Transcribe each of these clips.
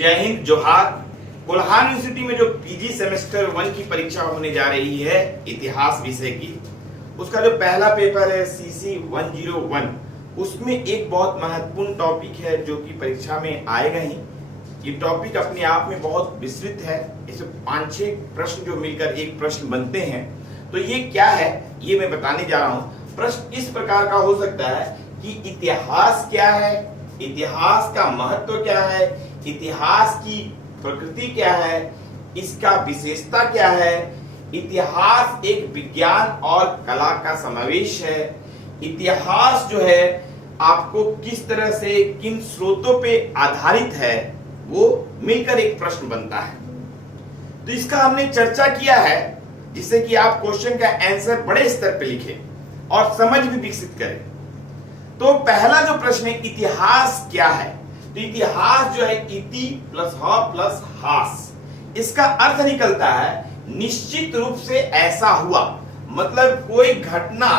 जय हिंद, जोहार। कोल्हान यूनिवर्सिटी में जो पीजी सेमेस्टर 1 की परीक्षा होने जा रही है इतिहास विषय की, उसका जो पहला पेपर है CC 101, उसमें एक बहुत महत्वपूर्ण टॉपिक है जो कि परीक्षा में आएगा ही। ये टॉपिक अपने आप में बहुत विस्तृत है। इसमें 5-6 प्रश्न जो मिलकर एक प्रश्न बनते हैं। तो ये क्या है ये मैं बताने जा रहा हूँ। प्रश्न इस प्रकार का हो सकता है कि इतिहास क्या है, इतिहास का महत्व क्या है, इतिहास की प्रकृति क्या है, इसका विशेषता क्या है, इतिहास एक विज्ञान और कला का समावेश है, इतिहास जो है आपको किस तरह से किन स्रोतों पे आधारित है, वो मिलकर एक प्रश्न बनता है। तो इसका हमने चर्चा किया है जिससे कि आप क्वेश्चन का आंसर बड़े स्तर पे लिखें और समझ भी विकसित करें। तो पहला जो प्रश्न है, इतिहास क्या है। तो इतिहास जो है इति प्लस ह प्लस हास, इसका अर्थ निकलता है निश्चित रूप से ऐसा हुआ। मतलब कोई घटना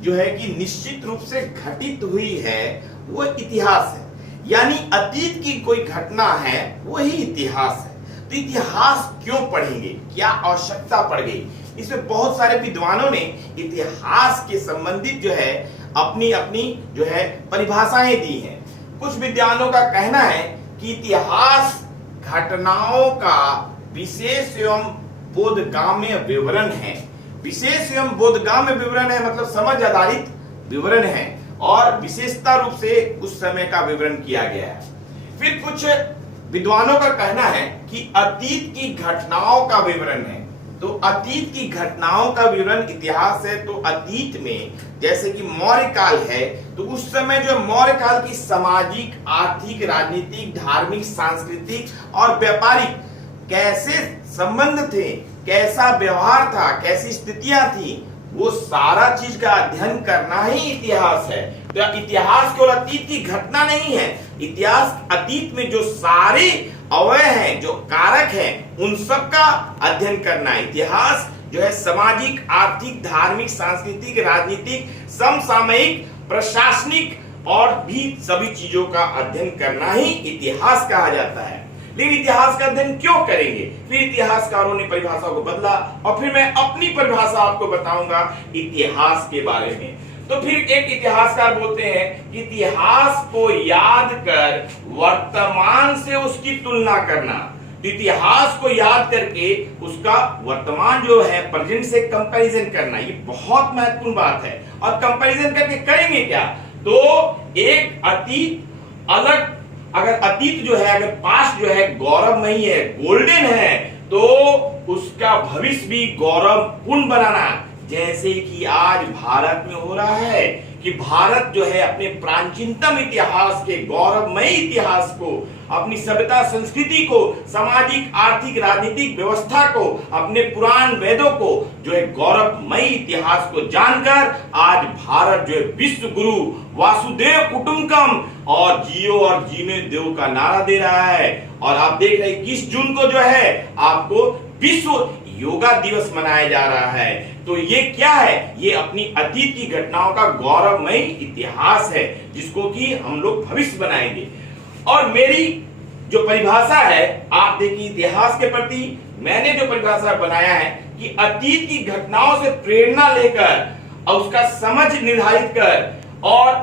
जो है कि निश्चित रूप से घटित हुई है वो इतिहास है, यानी अतीत की कोई घटना है वही इतिहास है। तो इतिहास क्यों पढ़ेंगे, क्या आवश्यकता पड़ गई। इसमें बहुत सारे विद्वानों ने इतिहास के संबंधित जो है अपनी अपनी जो है परिभाषाएं दी हैं। कुछ विद्वानों का कहना है कि इतिहास घटनाओं का विशेष एवं बोधगम्य विवरण है। विशेष एवं बोधगम्य विवरण है मतलब समझ आधारित विवरण है और विशेषता रूप से उस समय का विवरण किया गया है। फिर कुछ विद्वानों का कहना है कि अतीत की घटनाओं का विवरण है। तो अतीत की घटनाओं का विवरण इतिहास है। तो अतीत में जैसे कि मौर्य काल है, तो उस समय जो मौर्य काल की सामाजिक, आर्थिक, राजनीतिक, धार्मिक, सांस्कृतिक और व्यापारिक कैसे संबंध थे, कैसा व्यवहार था, कैसी स्थितियां थी, वो सारा चीज का अध्ययन करना ही इतिहास है। तो इतिहास केवल अतीत की घटना नहीं है, इतिहास अतीत में जो सारे अवयव हैं, जो कारक हैं, उन सब का अध्ययन करना है। इतिहास जो है सामाजिक, आर्थिक, धार्मिक, सांस्कृतिक, राजनीतिक, समसामयिक, प्रशासनिक और भी सभी चीजों का अध्ययन करना ही इतिहास कहा जाता है। लेकिन इतिहास का अध्ययन क्यों करेंगे। फिर इतिहासकारों ने परिभाषा को बदला और फिर मैं अपनी परिभाषा आपको बताऊंगा इतिहास के बारे में। तो फिर एक इतिहासकार बोलते हैं कि इतिहास को याद कर वर्तमान से उसकी तुलना करना। तो इतिहास को याद करके उसका वर्तमान जो है प्रेजेंट से कंपैरिजन करना, ये बहुत महत्वपूर्ण बात है। और कंपैरिजन करके करेंगे क्या, तो एक अतीत अलग, अगर अतीत जो है, अगर पास्ट जो है गौरवमयी है, गोल्डन है, तो उसका भविष्य भी गौरवपूर्ण बनाना। जैसे कि आज भारत में हो रहा है कि भारत जो है अपने प्राचीनतम इतिहास के, गौरवमयी इतिहास को, अपनी सभ्यता संस्कृति को, सामाजिक, आर्थिक, राजनीतिक व्यवस्था को, अपने पुराण वेदों को जो है गौरवमयी इतिहास को जानकर आज भारत जो है विश्व गुरु वासुदेव कुटुंबकम और जियो और जीने देव का नारा दे रहा है। और आप देख रहे हैं 21 जून को जो है आपको विश्व योगा दिवस मनाया जा रहा है। तो ये क्या है, ये अपनी अतीत की घटनाओं का गौरवमयी इतिहास है जिसको कि हम लोग भविष्य बनाएंगे। और मेरी जो परिभाषा है, आप देखिए इतिहास के प्रति मैंने जो परिभाषा बनाया है कि अतीत की घटनाओं से प्रेरणा लेकर और उसका समझ निर्धारित कर और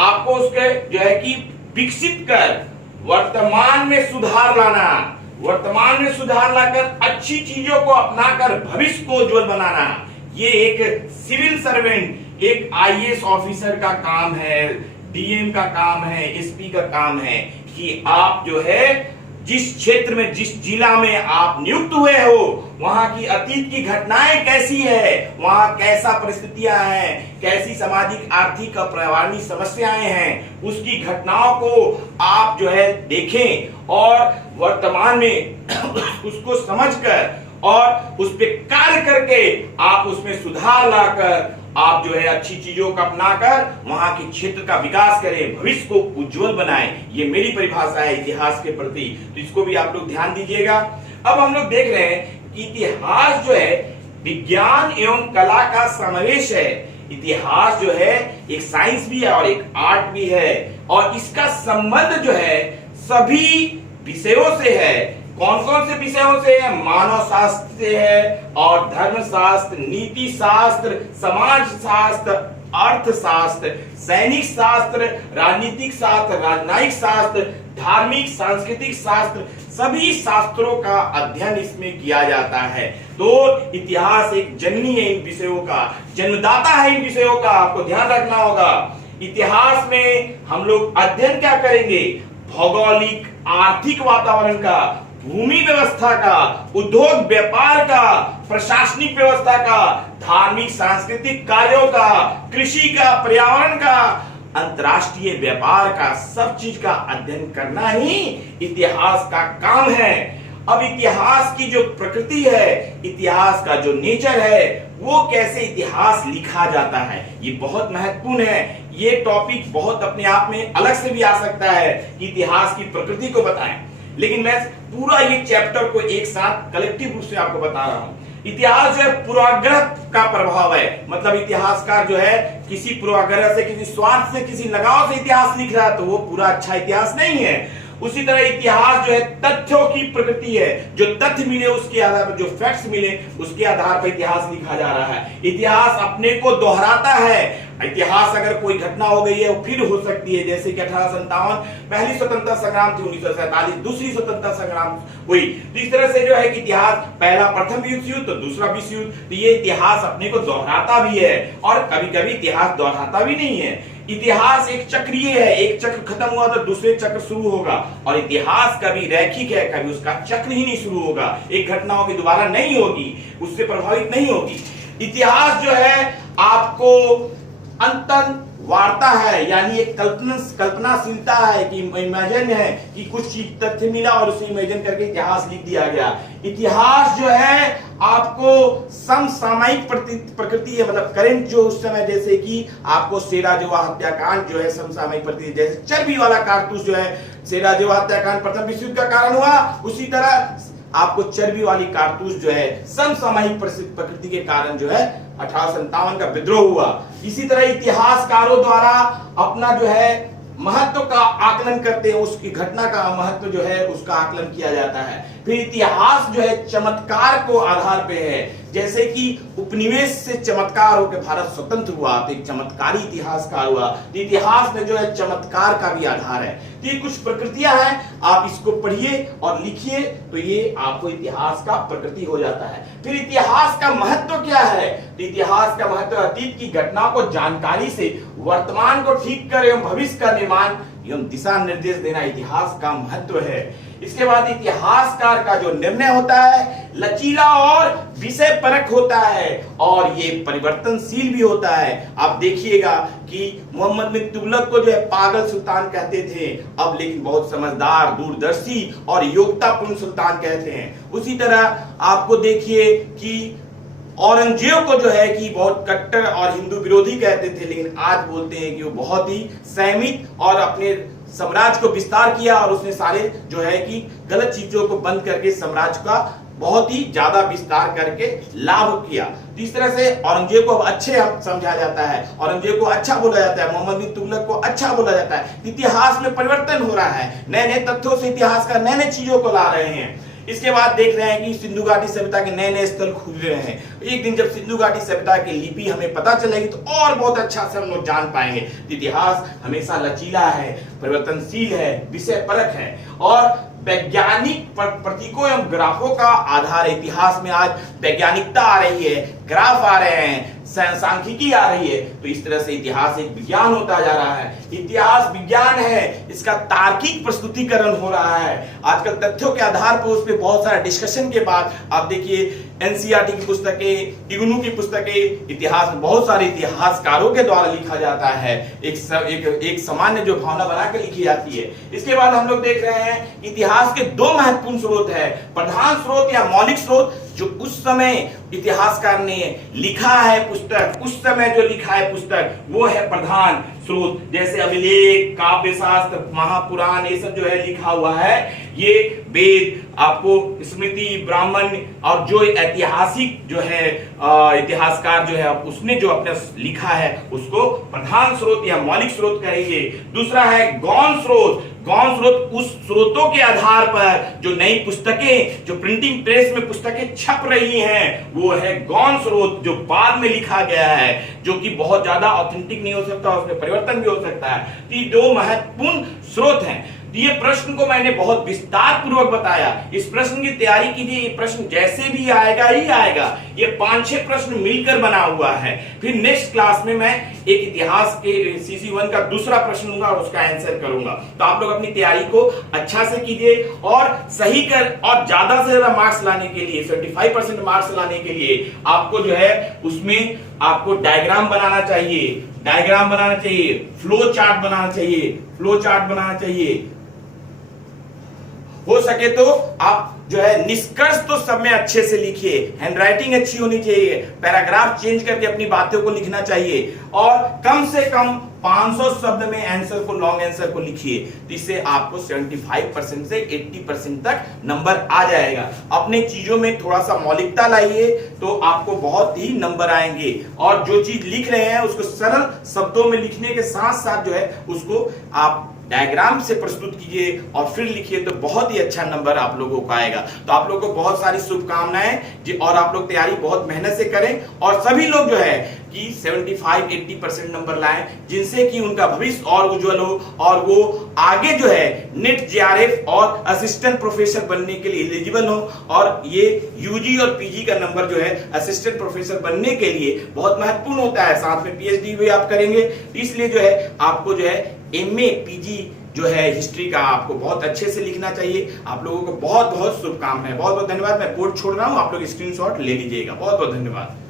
आपको उसके जो है कि विकसित कर वर्तमान में सुधार लाना, वर्तमान में सुधार लाकर अच्छी चीजों को अपनाकर भविष्य को उज्जवल बनाना। ये एक सिविल सर्वेंट, एक IAS ऑफिसर का काम है, DM का काम है, SP का काम है कि आप जो है जिस क्षेत्र में, जिस जिला में आप नियुक्त हुए हो, वहां की अतीत की घटनाएं कैसी है, वहां कैसा परिस्थितियां हैं, कैसी सामाजिक, आर्थिक और पर्यावरणीय समस्याएं हैं, उसकी घटनाओं को आप जो है देखें और वर्तमान में उसको समझकर और उस पे कार्य करके आप उसमें सुधार लाकर आप जो है अच्छी चीजों को अपनाकर वहां के क्षेत्र का विकास करें, भविष्य को उज्जवल बनाएं। ये मेरी परिभाषा है इतिहास के प्रति, तो इसको भी आप लोग ध्यान दीजिएगा। अब हम लोग देख रहे हैं कि इतिहास जो है विज्ञान एवं कला का समावेश है। इतिहास जो है एक साइंस भी है और एक आर्ट भी है और इसका संबंध जो है सभी विषयों से है। कौन कौन से विषयों से है? मानव शास्त्र से है और धर्म शास्त्र, नीति शास्त्र, समाज शास्त्र, अर्थशास्त्र, सैनिक शास्त्र, राजनीतिक शास्त्र, राजनयिक शास्त्र, धार्मिक सांस्कृतिक शास्त्र, सभी शास्त्रों का अध्ययन इसमें किया जाता है। तो इतिहास एक जननी है इन विषयों का, जन्मदाता है इन विषयों का, आपको ध्यान रखना होगा। इतिहास में हम लोग अध्ययन क्या करेंगे? भौगोलिक आर्थिक वातावरण का, भूमि व्यवस्था का, उद्योग व्यापार का, प्रशासनिक व्यवस्था का, धार्मिक सांस्कृतिक कार्यों का, कृषि का, पर्यावरण का, अंतर्राष्ट्रीय व्यापार का, सब चीज का अध्ययन करना ही इतिहास का काम है। अब इतिहास की जो प्रकृति है, इतिहास का जो नेचर है, वो कैसे इतिहास लिखा जाता है, ये बहुत महत्वपूर्ण है। ये टॉपिक बहुत अपने आप में अलग से भी आ सकता है कि इतिहास की प्रकृति को बताएं, लेकिन मैं पूरा ये चैप्टर को एक साथ कलेक्टिव रूप से आपको बता रहा हूं। इतिहास जो है पूर्वाग्रह का प्रभाव है, मतलब इतिहासकार जो है किसी पूर्वाग्रह से, किसी स्वार्थ से, किसी लगाव से इतिहास लिख रहा है, तो वो पूरा अच्छा इतिहास नहीं है। उसी तरह इतिहास जो है तथ्यों की प्रकृति है, जो तथ्य मिले उसके आधार पर, जो फैक्ट्स मिले उसके आधार पर इतिहास लिखा जा रहा है। इतिहास अपने को दोहराता है। इतिहास अगर कोई घटना हो गई है वो फिर हो सकती है, जैसे कि 1857 पहली स्वतंत्रता संग्राम थी, 1947 दूसरी स्वतंत्रता संग्राम हुई। तो इस तरह से जो है कि इतिहास पहला प्रथम विश्व युद्ध तो दूसरा विश्व युद्ध, तो ये इतिहास अपने को दोहराता भी है और कभी कभी इतिहास दोहराता भी नहीं है। इतिहास एक चक्रीय है, एक चक्र खत्म हुआ तो दूसरे चक्र शुरू होगा, और इतिहास कभी रैखिक है, कभी उसका चक्र ही नहीं शुरू होगा। एक घटना होगी दोबारा नहीं होगी, उससे प्रभावित नहीं होगी। इतिहास जो है आपको अंतर वार्ता है, यानी एक कल्पनाशीलता है कि इमेजिन है कि कुछ चीज तथ्य मिला और उसे इमेजिन करके इतिहास लिख दिया गया। इतिहास जो है आपको समसामयिक प्रकृति है, मतलब करंट जो उस समय, जैसे कि आपको शेराजवा हत्याकांड जो है समसामयिक प्रकृति, जैसे चर्बी वाला कारतूस जो है शेराजवा हत्याकांड प्रथम विश्व युद्ध का कारण हुआ, उसी तरह आपको चर्बी वाली कारतूस जो है समसामयिक प्रकृति के कारण जो है 1857 का विद्रोह हुआ। इसी तरह इतिहासकारों द्वारा अपना जो है महत्व का आकलन करते हैं, उसकी घटना का महत्व जो है उसका आकलन किया जाता है। फिर इतिहास जो है चमत्कार को आधार पे है, जैसे कि उपनिवेश से चमत्कार होकर भारत स्वतंत्र हुआ तो एक चमत्कारी इतिहासकार हुआ। तो इतिहास में जो है चमत्कार का भी आधार है। तो ये कुछ प्रकृतियां हैं, आप इसको पढ़िए और लिखिए तो ये आपको इतिहास का प्रकृति हो जाता है। फिर इतिहास का महत्व क्या है? तो इतिहास का महत्व अतीत की घटना को जानकारी से वर्तमान को ठीक कर एवं भविष्य का निर्माण एवं दिशा निर्देश देना इतिहास का महत्व है। इसके बाद इतिहासकार का जो निर्णय होता है लचीला और विषय परक होता है और ये परिवर्तनशील भी होता है। आप देखिएगा कि मोहम्मद बिन तुगलक को जो है पागल सुल्तान कहते थे, अब लेकिन बहुत समझदार, दूरदर्शी और योग्यतापूर्ण सुल्तान कहते हैं। उसी तरह आपको देखिए कि औरंगजेब को जो है कि बहुत कट्टर और हिंदू विरोधी कहते थे, लेकिन आज बोलते हैं कि वो बहुत ही संयमित और अपने साम्राज्य को विस्तार किया और उसने सारे जो है कि गलत चीजों को बंद करके साम्राज्य का बहुत ही ज्यादा विस्तार करके लाभ किया। तो इस तरह से औरंगजेब को अच्छे समझा जाता है, औरंगजेब को अच्छा बोला जाता है, मोहम्मद बिन तुगलक को अच्छा बोला जाता है। इतिहास में परिवर्तन हो रहा है, नए नए तथ्यों से इतिहास का नए नए चीजों को ला रहे हैं। इसके बाद देख रहे हैं कि सिंधु घाटी सभ्यता के नए नए स्थल खुल रहे हैं। एक दिन जब सिंधु घाटी सभ्यता की लिपि हमें पता चलेगी तो और बहुत अच्छा से हम लोग जान पाएंगे। इतिहास हमेशा लचीला है, परिवर्तनशील है, विषय परक है और वैज्ञानिक प्रतीकों एवं ग्राफों का आधार। इतिहास में आज वैज्ञानिकता आ रही है, ग्राफ आ रहे हैं, सांख्यिकी आ रही है। तो इस तरह से इतिहास एक विज्ञान होता जा रहा है। इतिहास विज्ञान है, इसका तार्किक प्रस्तुतिकरण हो रहा है। आजकल तथ्यों के आधार पर उस पर बहुत सारा डिस्कशन के बाद आप देखिए एनसीईआरटी की पुस्तकें, इग्नू की पुस्तकें, इतिहास में बहुत सारे इतिहासकारों के द्वारा लिखा जाता है। एक सामान्य जो भावना बना के लिखी जाती है। इसके बाद हम लोग देख रहे हैं इतिहास के दो महत्वपूर्ण स्रोत है, प्रधान स्रोत या मौलिक स्रोत जो उस समय इतिहासकार ने लिखा है पुस्तक, उस समय जो लिखा है पुस्तक वो है प्रधान स्रोत। जैसे अभिलेख, काव्य शास्त्र, महापुराण, ये सब जो है लिखा हुआ है, ये वेद, आपको स्मृति, ब्राह्मण और जो ऐतिहासिक जो है इतिहासकार जो है उसने जो अपने लिखा है उसको प्रधान स्रोत या मौलिक स्रोत कहेंगे। दूसरा है गौण स्रोत। गौण स्रोत उस स्रोतों के आधार पर जो नई पुस्तकें, जो प्रिंटिंग प्रेस में पुस्तकें छप रही हैं, वो है गौण स्रोत, जो बाद में लिखा गया है, जो कि बहुत ज्यादा ऑथेंटिक नहीं हो सकता, उसमें परिवर्तन भी हो सकता है। तो ये दो महत्वपूर्ण स्रोत हैं। ये प्रश्न को मैंने बहुत विस्तार पूर्वक बताया। इस प्रश्न की तैयारी कीजिए, ये प्रश्न जैसे भी आएगा ही आएगा। ये 5-6 प्रश्न मिलकर बना हुआ है। फिर नेक्स्ट क्लास में मैं एक इतिहास के CC1 का दूसरा प्रश्न लूंगा और उसका आंसर करूंगा। तो आप लोग अपनी तैयारी को अच्छा से कीजिए और सही कर, और ज्यादा से ज्यादा मार्क्स लाने के लिए, 75% मार्क्स लाने के लिए आपको जो है उसमें आपको डायग्राम बनाना चाहिए, फ्लो चार्ट बनाना चाहिए। हो सके तो आप जो है निष्कर्ष तो सब में अच्छे से लिखिए, हैंडराइटिंग अच्छी होनी चाहिए, पैराग्राफ चेंज करके अपनी बातों को लिखना चाहिए, और कम से कम 500 शब्द में आंसर को, लॉन्ग आंसर को लिखिए। तो इससे आपको 75% से 80% तक नंबर आ जाएगा। अपने चीजों में थोड़ा सा मौलिकता लाइए तो आपको बहुत ही नंबर आएंगे, और जो चीज लिख रहे हैं उसको सरल शब्दों में लिखने के साथ साथ जो है उसको आप डायग्राम से प्रस्तुत कीजिए और फिर लिखिए, तो बहुत ही अच्छा नंबर आप लोगों को आएगा। तो आप लोगों को बहुत सारी शुभकामनाएं जी, और आप लोग तैयारी बहुत मेहनत से करें, और सभी लोग जो है कि 75-80% नंबर लाएं, जिनसे कि उनका भविष्य और उज्जवल हो, और वो आगे जो है नेट JRF और असिस्टेंट प्रोफेसर बनने के लिए एलिजिबल हो। और ये UG और PG का नंबर जो है असिस्टेंट प्रोफेसर बनने के लिए बहुत महत्वपूर्ण होता है, साथ में PhD भी आप करेंगे। इसलिए जो है आपको जो है MA PG जो है हिस्ट्री का आपको बहुत अच्छे से लिखना चाहिए। आप लोगों को बहुत बहुत शुभकामनाएं, बहुत बहुत धन्यवाद। मैं बोर्ड छोड़ रहा हूं, आप लोग स्क्रीनशॉट ले लीजिएगा। बहुत बहुत धन्यवाद।